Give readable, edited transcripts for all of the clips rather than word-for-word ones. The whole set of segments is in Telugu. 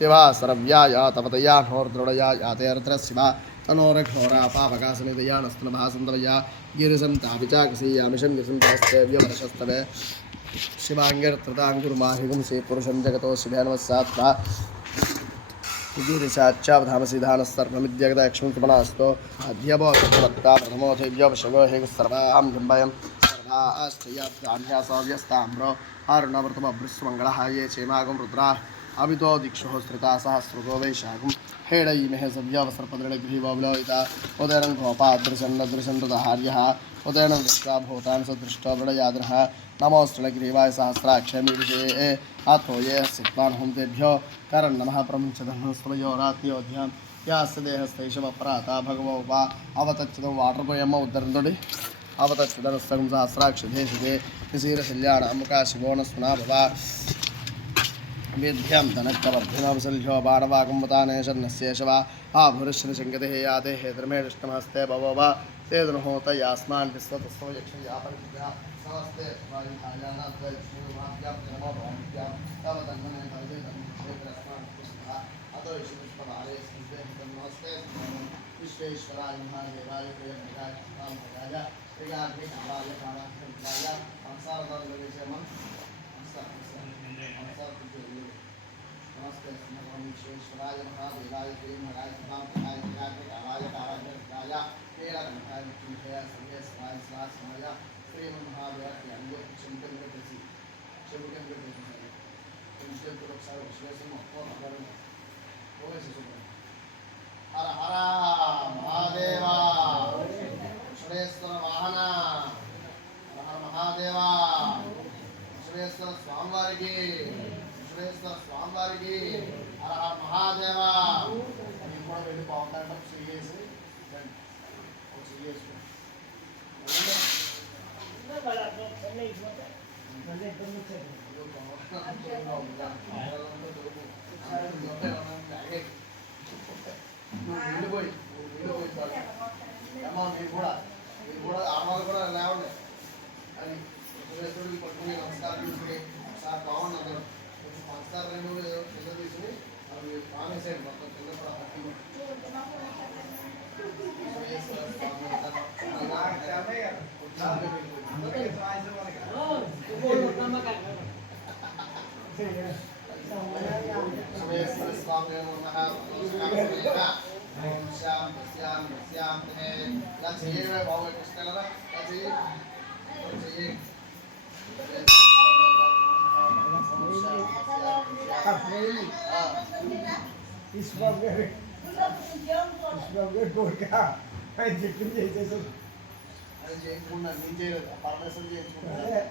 शिवा सरव्याया तपतया नोर्द्रोडया यातेर्द्रशिवा तनोरघोरा पापकासनिदया नस्तनभासन्दवया गिरिशं तापिचाकसीयामिषं गिरिशं व्यवर्षस्तवे शिवाङ्गिर्त्रताङ्कुर्माहिगुं श्रीपुरुषं जगतो शिभ्यानवस्सात्वा गिरिशाच्चावधामसिधानस्सर्वमिद्यगदक्षुंसमनास्तो अध्यवोत्ता प्रथमोऽथैव्योपशगो हे सर्वां जम्बयं सर्वाश्चयाभ्यासव्यस्ताम्रो आरुणवर्तमभृस्मङ्गलः ये क्षेमागं रुद्रा अभितो दिक्षुः स्त्रिता सहस्रुतो वैशाखं हेडैमेः सव्यावसर्पदृढग्रीवोऽवलोहिता उदयनं गोपादृशन्नदृशन्तहार्यः उदयनं दृष्ट्वा भूतान् सदृष्टो वृडयाद्रः नमोऽस्त्रिलग्रीवाय सहस्राक्षमीविषये अथो ये सिक्त्वान् हुन्तेभ्यो करन् नमः प्रमुञ्चधनुस्तवयोरात्योऽध्यां यास्य देहस्थैशवप्राता भगवो वा अवतच्युतं वाटर्पोयम्म उद्धरन्तोडि अवतच्युतनस्तकं सहस्राक्षधेशुते निशीरशल्याणामुका शिवो न सुना भवा वेद्यां धनक्कवर्धिनवसल्यो बाणवागम्बतानेशन्नस्येषवा आभुरश्रशङ्कते याते हेतृमेष्टमहस्ते भवो वा तेदनुहोत यास्मान् विश्वतस्व यक्षयापरिभ्या नमस्ते नमो भवाभ्यां तव तन्मने भवते तन्मनेत्रस्मान् पुष्पः अतो विष्णुष्पभारे स्मृते नमस्ते विश्वेश्वराय महादेवाय प्रियङ्गाय रामभद्राय प्रियाग्निकालाय कालाग्निकालाय संसारदर्शनम नमस्ते भगवान विश्वेश्वराय महादेवाय प्रियङ्गाय रामभद्राय कालाग्निकालाय प्रियङ्गाय मृत्युंजय सर्वेश्वराय स्वास्मय श्रीमन्महादेव अंगे शंकरगति शिवकंगति पंचपुरक्षार विश्वेश्वर मक्को नगरम ओवे सुब्रह्मण्य हर हर महादेवा विश्वेश्वर वाहन हर हर महादेवा विश्वेश्वर स्वामी विश्वेश्वर स्वामी हर हर महादेवा अभी కూడా వెళ్ళి పోతాండం చేసి చేసి కూడా ఆమాలు కూడా లేవండి అది సురేశ్వరుడికి పట్టుకుని నమస్కారం తీసుకుని సార్ బాగుంది అందరూ కొంచెం నమస్కారం రెండు కింద తీసుకుని అవి మానేసేయండి మొత్తం కింద కూడా పట్టి చేయించుకున్నా నేను చేయలేదు పరమేశ్వరం చేయించుకున్నా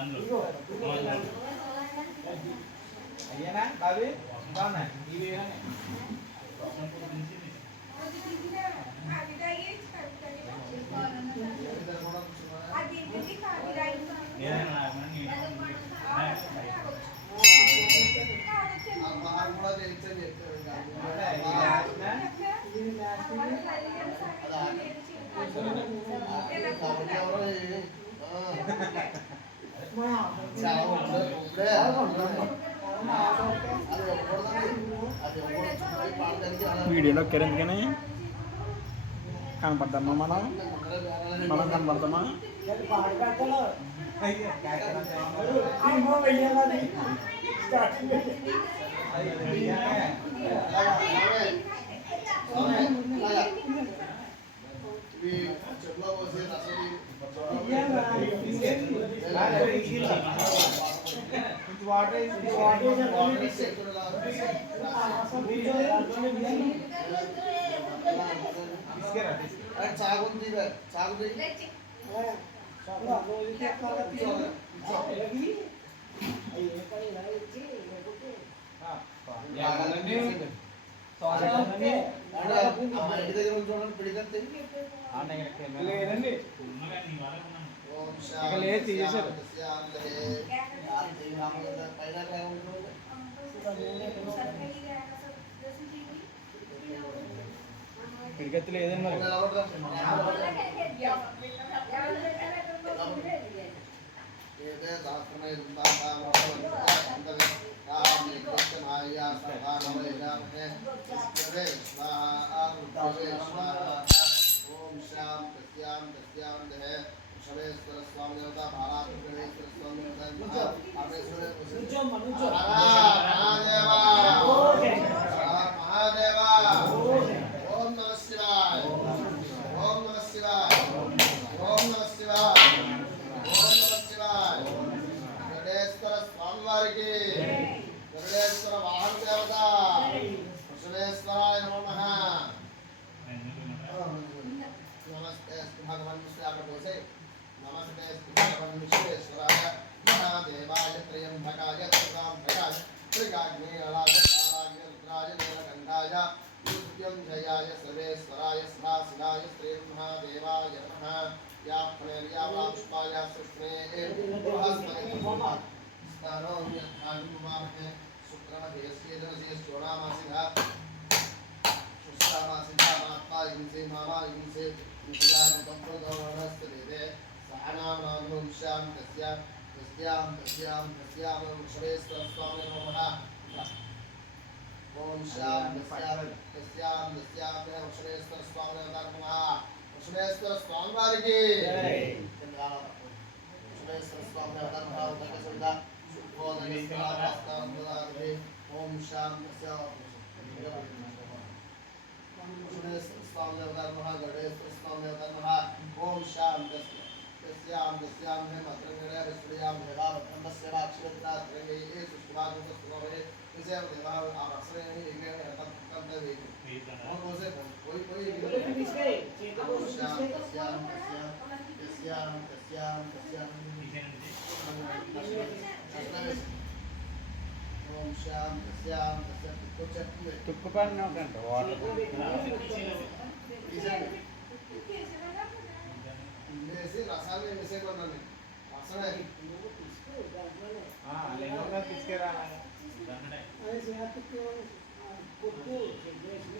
అందులో బాబీ బాగున్నా ఇవి వీడియోలో కెరెందుకని కనపడతామా మనం మనం కనపడతామా చెట్లో పోసి రసలి చాగుంది చాగుంది ఇంటి దగ్గర చూడండి పిడిగంతే పిడిగత్తి లేదండి మరి ओम श्याम तस्याम तस्याम दहे शवेश्वर स्वामी देवता भारात गणेश्वर स्वामी देवता आमेश्वर महादेवा महादेवा ओम नमः शिवाय ओम नमः शिवाय ओम नमः शिवाय ओम नमः शिवाय गणेश्वर स्वामी वारिकी गणेश्वर वाहन देवता शवेश्वराय नमः नमस्ते भगवान विष्णु नमस्ते भगवान विश्वेश्वराय महादेवाय त्र्यंबकाय त्रिकांतकाय त्रिकाग्नेयाय रुद्राय नीलकंठाय मृत्युंजयाय सर्वेश्वराय सदाशिवाय श्री महादेवाय नमः या प्रणर्यावापुष्पाय सृष्टे बृहस्पति स्थानो यथानुमामहे शुक्रमध्यस्य जनस्य चोणामासिनः इंसे मामा इंसे निपुलानुतंप्रदौरस्तदेवे सहनामनानुं श्याम तस्याम शवेश्वर स्वामी नमः ओम श्याम तस्याम शवेश्वर स्वामी नमः शवेश्वर स्वामी वारिकी शवेश्वर स्वामी नमः उदकसुंदा शुभोदयस्तास्तांददारे ओम श्याम तस्याम स्वामी नमः गणेश्वर स्वामी नमः ओम शाम तस्याम हे मत्रंगणे विष्णुयाम देवावतंबस्य वाक्षित्रा त्रिंगे सुष्टुवागुं सुष्टुवे इसे देवा आरक्षणे एके तत्तम देवी और उसे कोई ओम शाम तस्याम कुछ తుక్కుపడిన వాటర్ వేసి రసాలు వేసేయమన్నాను రసమే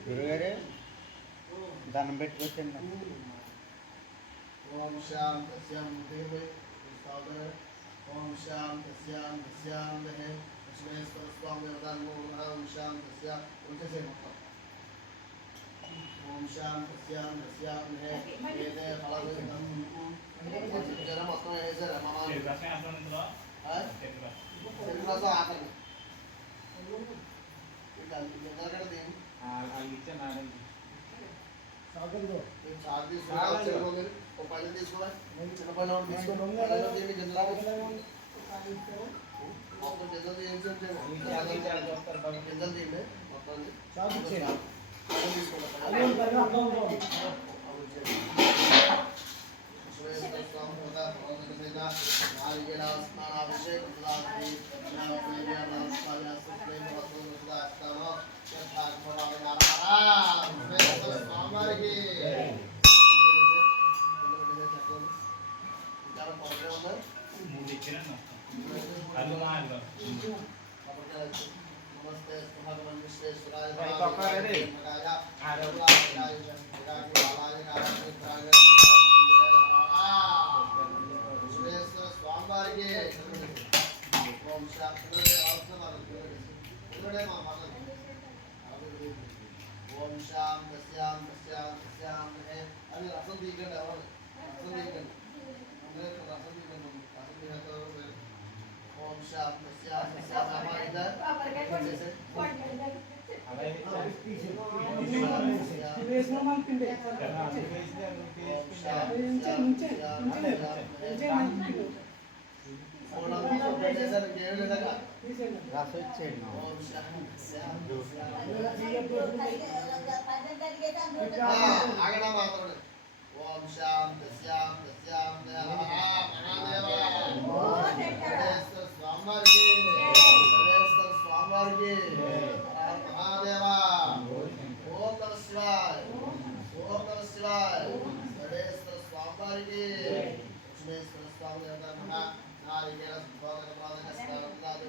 గురుగారు దండం పెట్టుకొచ్చండి ఓం శాం తస్యాం ఓం శాం తస్యాం దహే लक्ष्मेश्वर स्वामी ओम शाम तस्याम उनके से ओम शाम तस्याम है ये दे फल जन्म तो ऐसे रमामा है तेरा तो आता है ये कर दें आगे नारायण सागर दो ये चार दिन से हो गए वो पहले दिन को चलो पहले और दिन को ये भी जंगल మొత్తం జల్దీ ఏం చేయాలి జల్దీ ఇల్లే మొత్తం చాలు చేయాలి నాలుగేళ్ళ స్నానాభిషేకం అది మాత్రం. नमस्ते भगवान विश्वेश्वराय भाई, पक्का ready? विश्वेश्वर स्वामी वारिगे ओम शांति ओम शाम तस्याम तस्याम तस्याम है अभी रसम दीकंड और रसम दीकंड हमने रसम दीकंड रसम दीकंड तो ओम शाम तस्याम तस्याम हमारे इधर जैसे అలాగే ओम शाम రసం ఇచ్చేయండి ओम शाम तस्याम आगना मात्र ओम शाम तस्याम तस्याम महादेव स्वामी स्वामी महादेव ओम नमः शिवाय ओम नमः शिवाय गणेश्वर स्वामी लक्ष्मेश्वर स्वामी देवता नारिकेल सुभोग पादक स्नानादि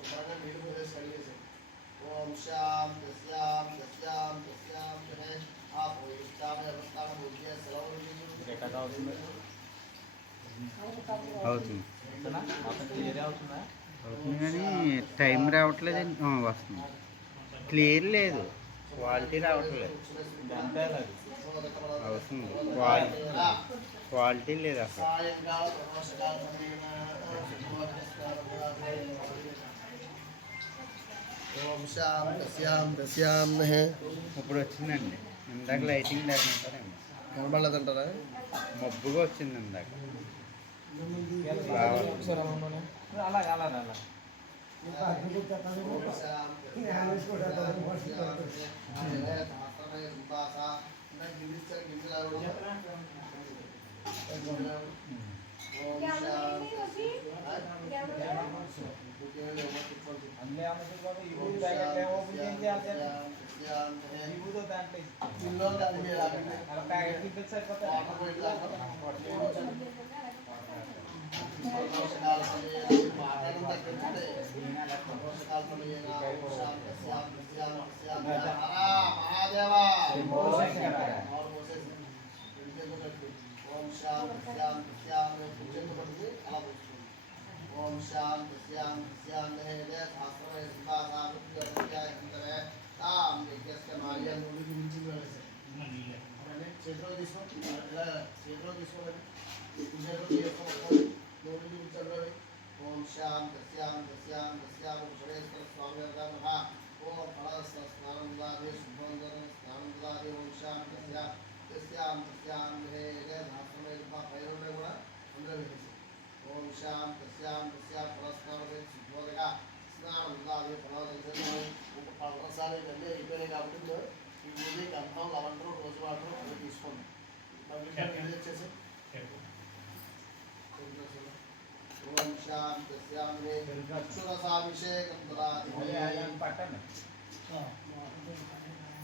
शुभ्रंగా నీళ్ళు పోసేసి కడిగేసి ओम शाम तस्याम तस्याम तस्याम है आप इष्टाम अवस्थाम बोलिए सलाम ఎక్కడ అవుతుంది అవుతుంది అవుతుందా మొత్తం క్లియర్ అవుతుందా అవుతుంది కానీ టైం రావట్లేదండి వస్తుంది క్లియర్ లేదు క్వాలిటీ రావట్లేదు అంతే అది అవుతుంది క్వాలిటీ లేదు అసలు सायंकाल प्रदोषकाल ओम शाम तस्याम है ఇప్పుడు వచ్చిందండి ఇందాక లైటింగ్ లేకుంటారేమో కనబడలేదంటారా మబ్బుగా వచ్చింది ఇందాక అలాగే అలాగే అలా ओम शाम అన్నీ అమ్మదు బాబు ఈ ఊరు ప్యాకెట్ ఓపెన్ చేయాలి ఈ ఊరు దాంట్లో అలా ప్యాకెట్ తిప్పేసి సరిపోతాయి ओम शाम श्याम ओम शाम श्याम है शास्त्र में सुभाषाम क्या है ताम यज्ञस्य मार्या नोडी की मिंची में से मैंने क्षेत्रों दिसो नोडी की चल रही ओम शाम सुरेश्वर स्वामी नमः ओम फलस स्नानं दावे शुभंदन स्नानं दावे ओम शाम तस्याम है शास्त्र में पैरों కూడా అందరూ ओम शाम तस्याम फलस्नानं में शुभोदका स्नानं दावे फलदर्शनं ఒక పలసారి గంటే అయిపోయినాయి కాబట్టి ఈ ఊరి గంధం లవంటం రోజు వాటర్ అది తీసుకోండి మళ్ళీ వచ్చేసి ओम शाम तस्याम अक्षुरसाभिषेकं ददाति పట్టండి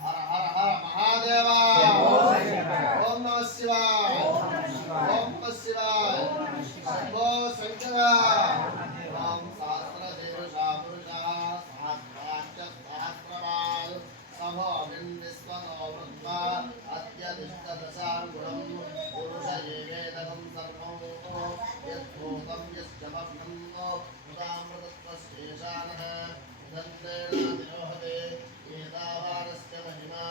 हर हर हर महादेव ओम नमः शिवाय ओम नमः शिवाय शंभो शंकर ओम सहस्र शीर्षा पुरुषः सहस्राक्ष सहस्रपाल समो विश्वनो वृत्वा अत्यधिष्ठ दशाङ्गुणं पुरुष एवेदकं सर्वं यद्भूतं यश्च भग्नं उदामृतत्वशेषानः दन्तेनादिरोहते एतावानस्य महिमा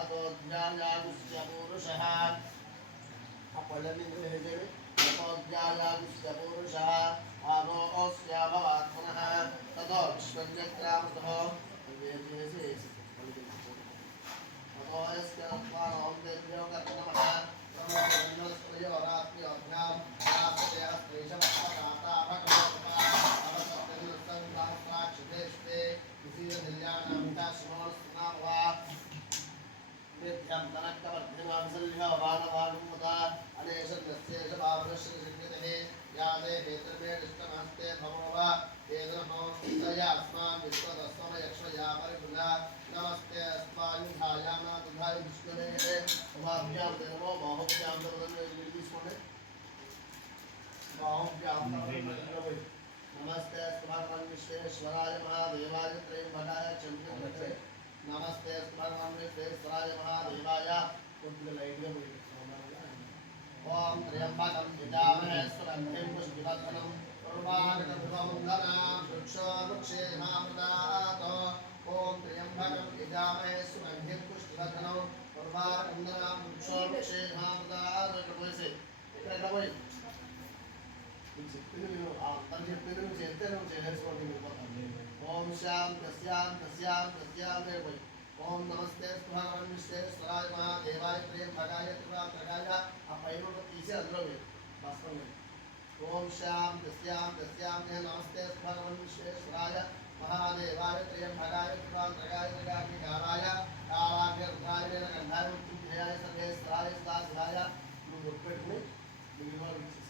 अतोऽध्यायागुस्य पुरुषः अपलमिन्द्र हेजेवे अतोऽध्यायागुस्य पुरुषः आनोऽस्य भवात्मनः ततो विश्वञ्जक्रामतः वेदेसे अतोऽस्य त्वानों देव्यो कर्तनमः ब्रह्मजन्मस्त्रयो रात्र्योऽभ्यां रात्रया स्त्रीशमस्मकाता भगवतः अवसत्यनिरुत्सङ्गास्त्राक्षितेष्टे विसीरनिल्यानामिता शिवोऽस्नाभवा नित्यं तनक्कवर्धिनांसल्यो वानभागुमुता अनेशन्यस्येष भावनश्रीकृतिः यादे हेतर्मेष्टमस्ते भवोवा हेदनहो तयास्मान् विश्वदस्मन यक्ष्मया परिपुना नमस्ते अस्मायुधायाना तुधाय विष्णुवे उभाभ्यां नमो मोहभ्यां दर्दन निर्दिष्कोणे नमस्ते भगवान विश्वेश्वराय महादेवाय त्र्यंबकाय चंद्रमते नमस्ते भगवान विश्वेश्वराय महादेवाय ओम त्र्यंबकं यजामहे सुगंधिं पुष्टिवर्धनं उर्वारुकमङ्गलां वृक्षेमामृतात् ओम त्र्यंबकं यजामहे सुगंधिं पुष्टिवर्धनं उर्वारुकमङ्गलां वृक्षेमामृतात् ఇక్కడ పోయి చెప్పింది నేను అందరు చెప్పింది నువ్వు చేస్తే నువ్వు చేసేసుకోండి ఓం శ్యాం తస్యాం తస్యాం తస్యాం పోయి ఓం నమస్తే భగవాన్ విశ్వేశ్వరాయ మహాదేవాయ త్ర్యంబకాయ త్రిపురాంతకాయ ఆ పైన తీసి అందులో పోయి భస్మం ఓం శ్యాం తస్యాం తస్యాం నమస్తే భగవాన్ విశ్వేశ్వరాయ మహాదేవాయ త్ర్యంబకాయ త్రిపురాంతకాయ త్రికాగ్నికారాయ కాలాగ్ని రుద్రాయ గంధాయ మృత్యుంజయాయ సర్వేశ్వరాయ సదాశివాయ నువ్వు గుర్తు పెట్టుకుని మిగిలిన వాళ్ళు ఇచ్చేసి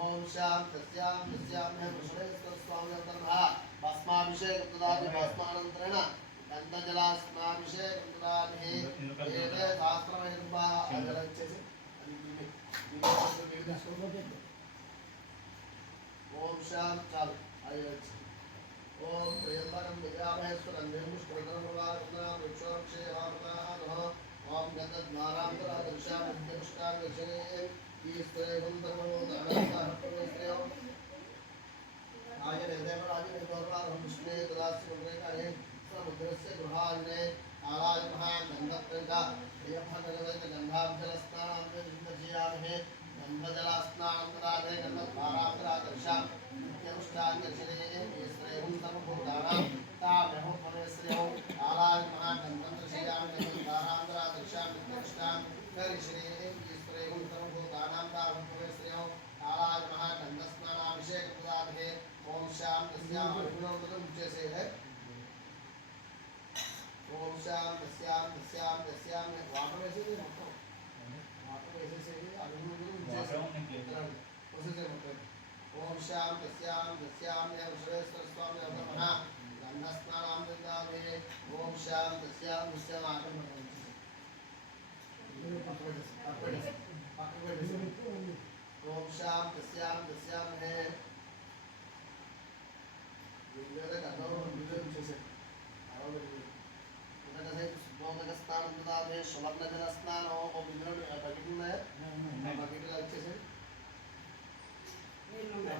ओम शाम तस्याम तस्याम में विश्वेश्वर स्वामी अंतर्भा भस्माभिषेक तदादि भस्मानंतरेण गंधजलास्नाभिषेक तदादि एवे शास्त्रमहिर्भा अजलच्चेసి ओम शाम चालू अयच्छ ओम त्र्यंबकं यजामहे सुगंधिं पुष्टिवर्धनं वृक्षोक्षेमामृतात् ओम गन्धद्वारान्तरादृशां विद्युष्टाङ्गशने ईश्वरेवं धर्मो दानस्ताहत्वमेस्त्रयो आयनेदेवराजनेद्वाराहं विष्णे तदास्यमुद्रेकाये समुद्रस्य गृहान्ने आलाय महागन्धत्रयः प्रियभगवते गन्धाब्जलस्नानं विन्दजीयामहे गन्धजलास्नानन्तरादे गन्धद्वारान्तरादृशां नित्यमुष्टाङ्गशने ईश्वरेवं सर्वभूतानां ताम्यहो परमेश्वरयो आलाय महागन्धत्रयः गन्धद्वारान्तरादृशां नित्यमुष्टां करिष्णे ईश्वरेवं सर्वभूतानां ताम्यहो आलाय महागन्धस्नानाभिषेक प्रदाते ओम शाम तस्याम गुणोदकं जैसे है ओम शाम तस्याम तस्याम तस्याम वाटर वैसे ही मतलब वाटर वैसे से ही अग्निहोत्र जैसे उसे से मतलब ओम शाम तस्याम तस्याम ने विश्वेश्वर स्वामी नमः गंधस्नानां ददामि ओम शाम तस्याम तस्याम आकर्षण ओम शाम तस्याम तस्याम है विद्यालय का दौर विद्यालय जैसे और उनका से भौतिक स्थान ददामि स्वर्ण जल स्नान हो और विद्यालय बकेट में बकेट अच्छे से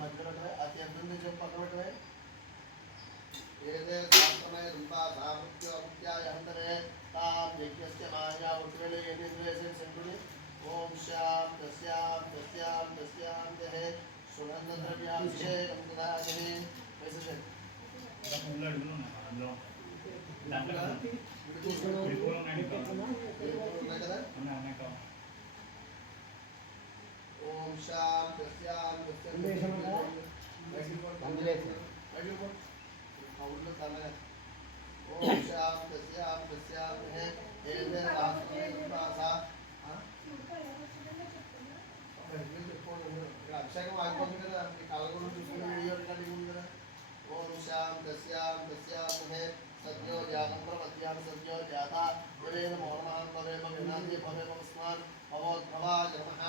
मजबूत है अत्यंत में जो पकड़ है ये दे शास्त्रमय रूपा सामर्थ्य अत्याय हंतरे ताम यज्ञस्य माया उत्रेले येनेन्द्रिय से संतुलित ओम शाम तस्याम तस्याम तस्याम देहे सुगंध द्रव्याभिषेकं ददामि वैसे से ओम शाम तस्याम तस्याम ओम शाम तस्याम तस्याम है एने रासा अभिषेकం ఆగిపోతుంది కదా మీ కళ్ళగొండ చూసుకునే వీడియో రికార్డింగ్ ఉంది కదా ओम शाम तस्याम तस्याम है सत्यो ज्ञानं प्रवद्याम सत्यो ज्ञाता देवेन मोहमान भवेम गणान्ति भवेम स्मरण भवोद्भवाय नमः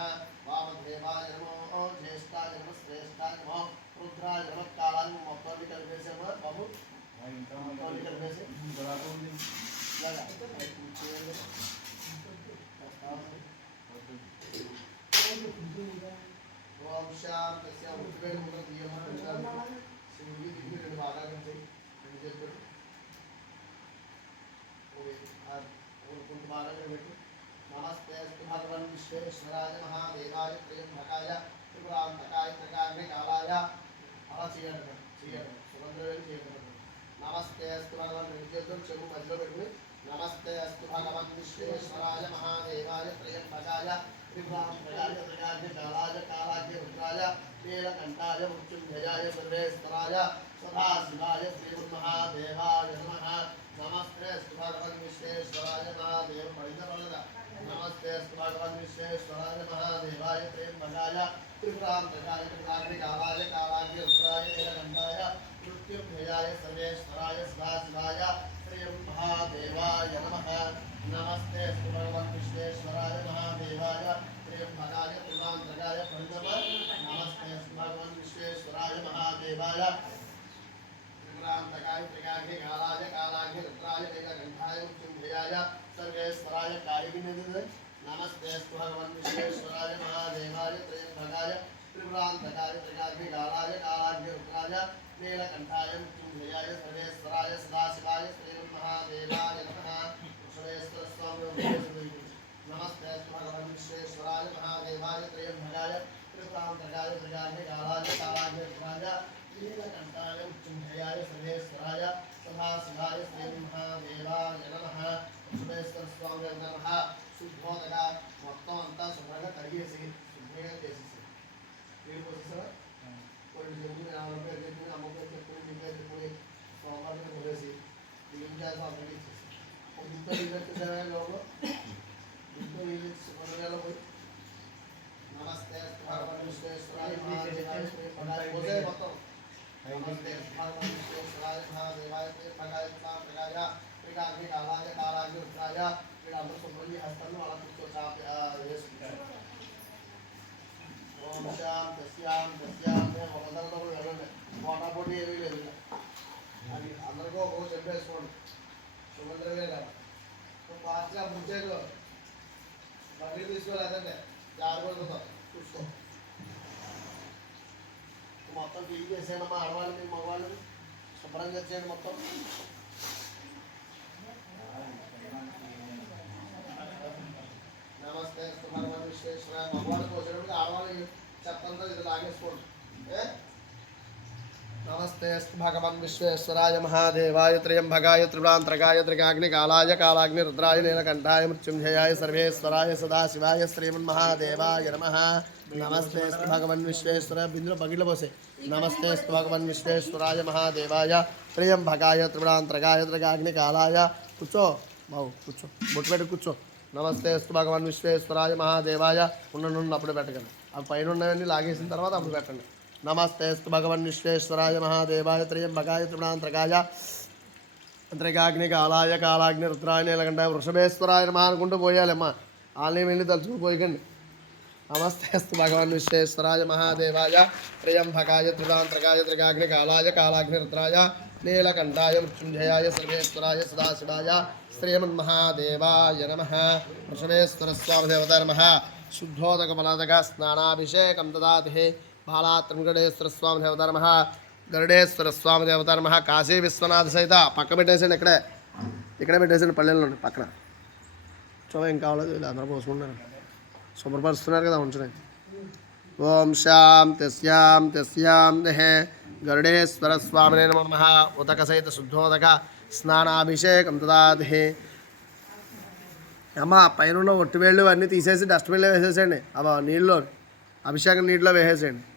वामदेवाय नमः ज्येष्ठाय नमः श्रेष्ठाय नमः रुद्राय नमः कालाय नमः मक्कली करने से नमः बाबू मक्कली करने से लगा ओम शाम तस्याम उत्वेन मुद्रा दियम शिवजी दिव्य निर्वाणा करते हैं जब ओए आज और कुंड मारा कर बैठो नमस्ते अस्तु भगवान विश्वेश्वराय महादेवाय त्र्यंबकाय त्रिपुरांतकाय त्रिकाग्निकालाय आचियर सुगंधवेल चियर नमस्ते अस्तु भगवान विद्युतं चमु मध्य बैठो नमस्ते अस्तु भगवान विश्वेश्वराय महादेवाय त्र्यंबकाय त्रिपुरांतकाय त्रिकाग्निकालाय कालाग्नि रुद्राय नीलकंठाय मृत्युंजयाय सर्वेश्वराय सदाशिवाय श्रीमन्महादेवाय नमः नमस्ते भगवान विश्वेश्वराय महादेव परिधरवलगा नमस्ते भगवान विश्वेश्वराय महादेवाय त्र्यंबकाय त्रिपुरांतकाय त्रिकाग्निकालाय कालाग्नि रुद्राय नीलकंठाय मृत्युंजयाय सर्वेश्वराय सदाशिवाय श्रीमन्महादेवाय नमः नमस्ते भगवान विश्वेश्वराय महादेवाय त्र्यंबकाय त्रिपुरांतकाय परिणम नमस्ते भगवान विश्वेश्वराय महादेवाय त्रिपुरांतकाय त्रिकाग्नि कालाय कालाग्नि रुद्राय नीलकंठाय मृत्युंजयाय सर्वेश्वराय कायविनिधे नमस्ते भगवान विश्वेश्वराय महादेवाय त्र्यंबकाय त्रिपुरांतकाय त्रिकाग्नि कालाय कालाग्नि रुद्राय नीलकंठाय मृत्युंजयाय सर्वेश्वराय सदाशिवाय श्रीमन्महादेवाय नमः नमस्ते भगवान विश्वेश्वराय महादेवाय त्र्यंबकाय त्रिपुरांतकाय त्रिकाग्नि कालाय कालाग्नि रुद्राय नीलकंठाय मृत्युंजयाय सर्वेश्वराय सदाशिवाय श्रीमन्महादेवाय नमः विश्वेश्वर स्वामी नमः शुद्धोदक మొత్తం అంతా శుభ్రంగా కడిగేసి శుభ్రంగా చేసేసి నీళ్ళు పోసేసారా కొన్ని చెప్పుకుని ఆవిడ పేరు చెప్పుకుని అమ్మ పేరు చెప్పుకుని మీ పేరు చెప్పుకుని స్వామి వదిలేసి ఏం చేస్తాం అందరికీ ఇచ్చేసి ఒక ఇంట్లో నీళ్ళు వచ్చేసారా లోపల ఇంట్లో నీళ్ళు ఇచ్చేసి కొన్ని వేల పోయి నమస్తే భగవాన్ విశ్వేశ్వరాయ మహాదేవాయ పోసే మొత్తం నమస్తే భగవాన్ విశ్వేశ్వరాయ మహాదేవాయ త్రిపగాయ త్రిపగాయ త్రికాగ్ని కాలాయ కాలాగ్ని రుద్రాయ వీళ్ళందరూ శుభ్రం చేస్తాను అలా కూర్చొని వేసుకుంటారు ఓం శాంతి శాంతి శాంతి ఒకరితో కూడా వెళ్ళండి పోటాపోటీ ఏమీ లేదు అది అందరికీ ఒక్కొక్క చెప్పేసుకోండి సుమందరమే కదా ఫాస్ట్గా ముంచేది బయటికి తీసుకోలేదంటే జాగ్రత్త చూసుకో మొత్తం క్లీన్ చేసేయండి మా ఆడవాళ్ళని మగవాళ్ళని శుభ్రంగా చేయండి మొత్తం నమస్తే భగవాన్ విశ్వేశ్వర మగవాళ్ళకి వచ్చేటప్పుడు ఆడవాళ్ళకి చెత్తంతా ఇది లాగేసుకోండి नमस्ते भगवान विश्वेश्वराय महादेवाय त्र्यंबकाय त्रिपुरांतकाय त्रिकाग्नि कालाय कालाग्नि रुद्राय नीलकंठाय मृत्युंजयाय सर्वेश्वराय सदाशिवाय श्रीमन्महादेवाय नमः नमस्ते भगवान विश्वेश्वर बिंदु बगिल बसे नमस्ते भगवान विश्वेश्वराय महादेवाय त्र्यंबकाय त्रिपुरांतकाय त्रिकाग्नि कालाय కూర్చో బావు కూర్చో బొట్టు పెట్టి కూర్చో నమస్తే భగవాన్ విశ్వేశ్వరాయ మహాదేవాయ ఉండండి అప్పుడు పెట్టకండి అవి పైన ఉన్నవన్నీ లాగేసిన తర్వాత అప్పుడు పెట్టండి नमस्ते भगवान विश्वेश्वराय महादेवाय त्र्यंबकाय त्रिपुरांतकाय त्रिकाग्नि कालाय कालाग्नि रुद्राय नीलकंठाय वृषभेश्वराय नमः అనుకుంటూ పోయాలమ్మా ఆలయం వెళ్ళి తలుచుకుపోయకండి नमस्ते भगवान विश्वेश्वराय महादेवाय त्र्यंबकाय त्रिपुरांतकाय त्रिकाग्नि कालाय कालाग्नि रुद्राय नीलकंठाय मृत्युंजयाय सर्वेश्वराय सदाशिवाय श्रीमन्महादेवाय नमः वृषभेश्वर स्वामी देवता नमः शुद्धोदक बलादक स्नानाभिषेकं ददाति బాలాత్రంగడేశ్వర స్వామి దేవత నమః గరుడేశ్వర స్వామి దేవత నమః కాశీ విశ్వనాథ సహిత పక్క పెట్టేసండి ఇక్కడే పెట్టేసండి పల్లెల్లోండి పక్కన చూడ ఏం కావాలో అందరూ పోసుకుంటున్నారు శుభ్రపరుస్తున్నారు కదా ఉంచండి ఓం శాంతి శాంతి శాంతి గరుడేశ్వర స్వామినే నమః ఉదక సహిత శుద్ధోదక స్నానాభిషేకం దదాతి అమ్మ పైన ఒట్టివేళ్ళు అన్నీ తీసేసి డస్ట్బిన్లో వేసేసేయండి అబ్బా నీళ్ళు అభిషేకం నీటిలో వేసేసేయండి